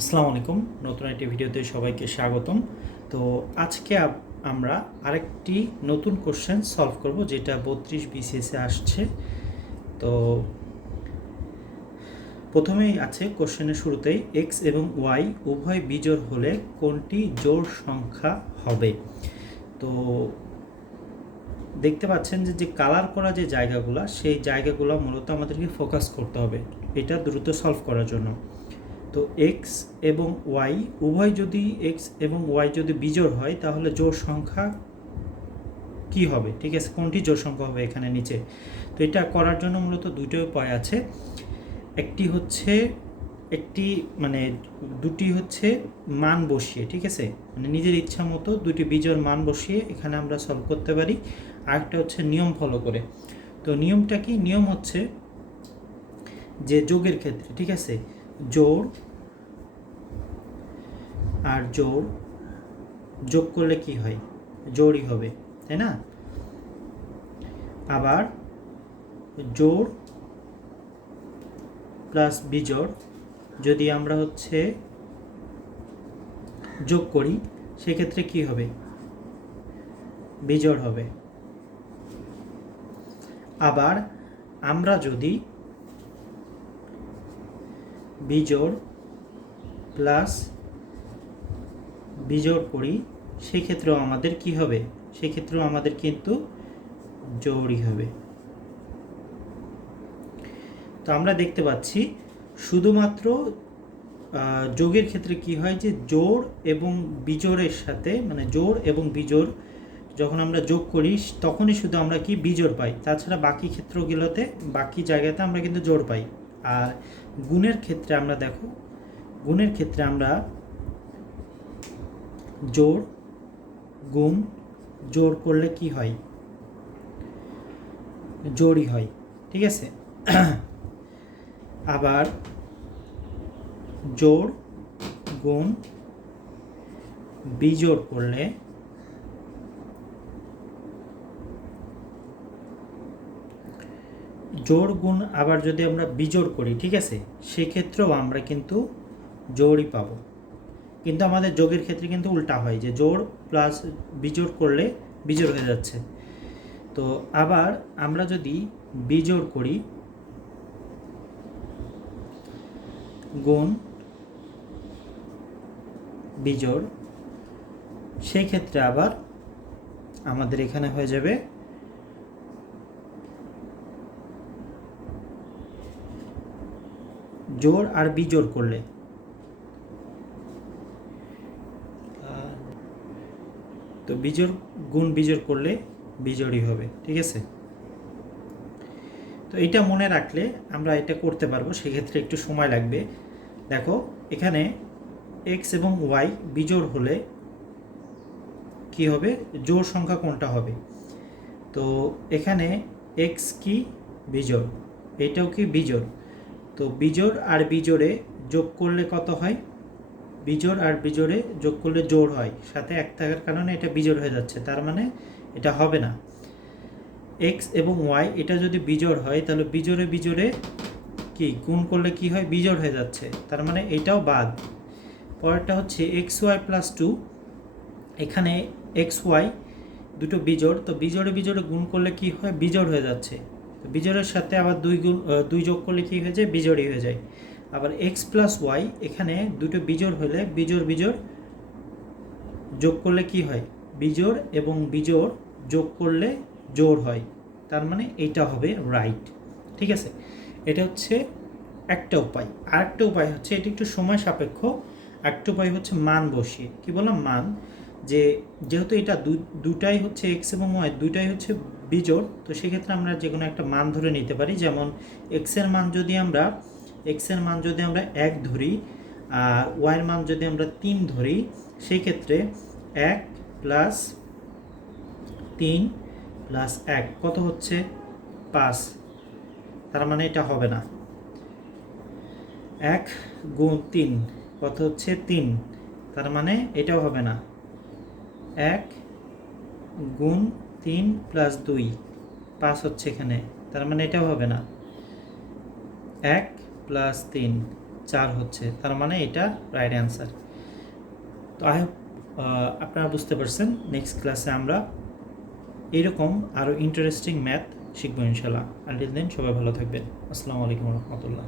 আসসালামু আলাইকুম। নতুন একটি ভিডিওতে সবাইকে স্বাগতম। তো আজকে আমরা আরেকটি নতুন কোশ্চেন সলভ করব, যেটা 32 বিসিএসে আসছে। তো প্রথমেই আছে কোশ্চেনের শুরুতেই এক্স এবং ওয়াই উভয় বিজোড় হলে কোনটি জোড় সংখ্যা হবে। তো দেখতে পাচ্ছেন যে কালার করা যে জায়গাগুলো, সেই জায়গাগুলো মূলত আমাদেরকে ফোকাস করতে হবে এটা দ্রুত সলভ করার জন্য। তো এক্স এবং ওয়াই উভয় যদি এক্স এবং ওয়াই যদি বিজোড় হয়, তাহলে জোড় সংখ্যা কি হবে, ঠিক আছে, কোনটি জোড় সংখ্যা হবে এখানে নিচে। তো এটা করার জন্য মূলত দুটো উপায় আছে। একটি হচ্ছে দুটি হচ্ছে মান বসিয়ে, ঠিক আছে, মানে নিজের ইচ্ছা মতো দুটি বিজোড় মান বসিয়ে এখানে আমরা সলভ করতে পারি। আরেকটা হচ্ছে নিয়ম ফলো করে। তো নিয়মটা কি? নিয়ম হচ্ছে যে যোগের ক্ষেত্রে, ঠিক আছে, জোড় আর জোড় যোগ করলে কি হয়? জোড়ই হবে, তাই না? আবার জোড় প্লাস বিজোড় যদি আমরা যোগ করি, সেক্ষেত্রে কি হবে? বিজোড় হবে। আবার আমরা যদি বিজোড় প্লাস বিজোড় করি, সেক্ষেত্রেও আমাদের কি হবে? সেক্ষেত্রেও আমাদের কিন্তু জোড়ই হবে। তো আমরা দেখতে পাচ্ছি শুধুমাত্র যোগের ক্ষেত্রে কি হয়, যে জোড় এবং বিজোড়ের সাথে, মানে জোড় এবং বিজোড় যখন আমরা যোগ করি, তখনই শুধু আমরা কি বিজোড় পাই। তাছাড়া বাকি ক্ষেত্রগুলোতে, বাকি জায়গাতে আমরা কিন্তু জোড় পাই। আর গুণের ক্ষেত্রে আমরা দেখো, গুণের ক্ষেত্রে আমরা জোড় গুণ জোড় করলে কি হয়? জোড়ই হয়, ঠিক আছে। আবার জোড় গুণ বিজোড় করলে জোড় গুণ আবার যদি আমরা বিজোড় করি, ঠিক আছে, সেক্ষেত্রেও আমরা কিন্তু জোড়ই পাবো। কিন্তু আমাদের যোগের ক্ষেত্রে কিন্তু উল্টা হয়, যে জোড় প্লাস বিজোড় করলে বিজোড় হয়ে যাচ্ছে। তো আবার আমরা যদি বিজোড় করি গুণ বিজোড়, সেই ক্ষেত্রে আবার আমাদের এখানে হয়ে যাবে জোড় আর বিজোড় করলে, তো বিজোড় গুণ বিজোড় করলে বিজোড়ই হবে, ঠিক আছে। তো এটা মনে রাখলে আমরা এটা করতে পারবো, সেক্ষেত্রে একটু সময় লাগবে। দেখো এখানে এক্স এবং ওয়াই বিজোড় হলে কি হবে? জোড় সংখ্যা কোনটা হবে? তো এখানে এক্স কি বিজোড়, এটাও কি বিজোড়। তো বিজোড় আর বিজোড়ে যোগ করলে কত হয়? বিজোড় আর বিজোড়ে যোগ করলে জোড় হয়, সাথে এক থাকার কারণে এটা বিজোড় হয়ে যাচ্ছে, তার মানে এটা হবে না। এক্স এবং ওয়াই এটা যদি বিজোড় হয়, তাহলে বিজোড়ে বিজোড়ে কি গুণ করলে কি হয়? বিজোড় হয়ে যাচ্ছে, তার মানে এটাও বাদ। পরেরটা হচ্ছে এক্স ওয়াই প্লাস টু। এখানে এক্স ওয়াই দুটো বিজোড়, তো বিজোড়ে বিজোড়ে গুণ করলে কি হয়? বিজোড় হয়ে যাচ্ছে। তো বিজোড়ের সাথে আবার দুই যোগ করলে কি হয়ে যায়? বিজোড়ই হয়ে যায়। আবার এক্স প্লাস ওয়াই, এখানে দুটো বিজোড় হলে বিজোড় বিজোড় যোগ করলে কি হয়? বিজোড় এবং বিজোড় যোগ করলে জোড় হয়, তার মানে এইটা হবে রাইট, ঠিক আছে। এটা হচ্ছে একটা উপায়। আরেকটা উপায় হচ্ছে, এটি একটু সময় সাপেক্ষ। একটা উপায় হচ্ছে মান বসিয়ে, কি বললাম? মান, যেহেতু এটা দুটাই হচ্ছে এক্স এবং ওয়াই দুটাই হচ্ছে বিজোড়, তো সেক্ষেত্রে আমরা যে কোনো একটা মান ধরে নিতে পারি। যেমন এক্সের মান যদি আমরা 1 ধরি, আর ওয়াইয়ের মান যদি আমরা 3 ধরি, সেই ক্ষেত্রে 1 প্লাস 3 প্লাস 1 কত হচ্ছে? 5। তার মানে এটা হবে না। 1 গুণ 3 কত হচ্ছে? 3, তার মানে এটাও হবে না। 1 গুণ 3 প্লাস 2 5 হচ্ছে এখানে, তার মানে এটাও হবে না। 1 প্লাস 3, 4 হচ্ছে, তার মানে এটা রাইট অ্যান্সার। তো আই হোপ আপনারা বুঝতে পারছেন। নেক্সট ক্লাসে আমরা এইরকম আরও ইন্টারেস্টিং ম্যাথ শিখবো ইনশাল্লাহ। আনটিল দেন সবাই ভালো থাকবেন। আসসালামু আলাইকুম রহমতুল্লাহ।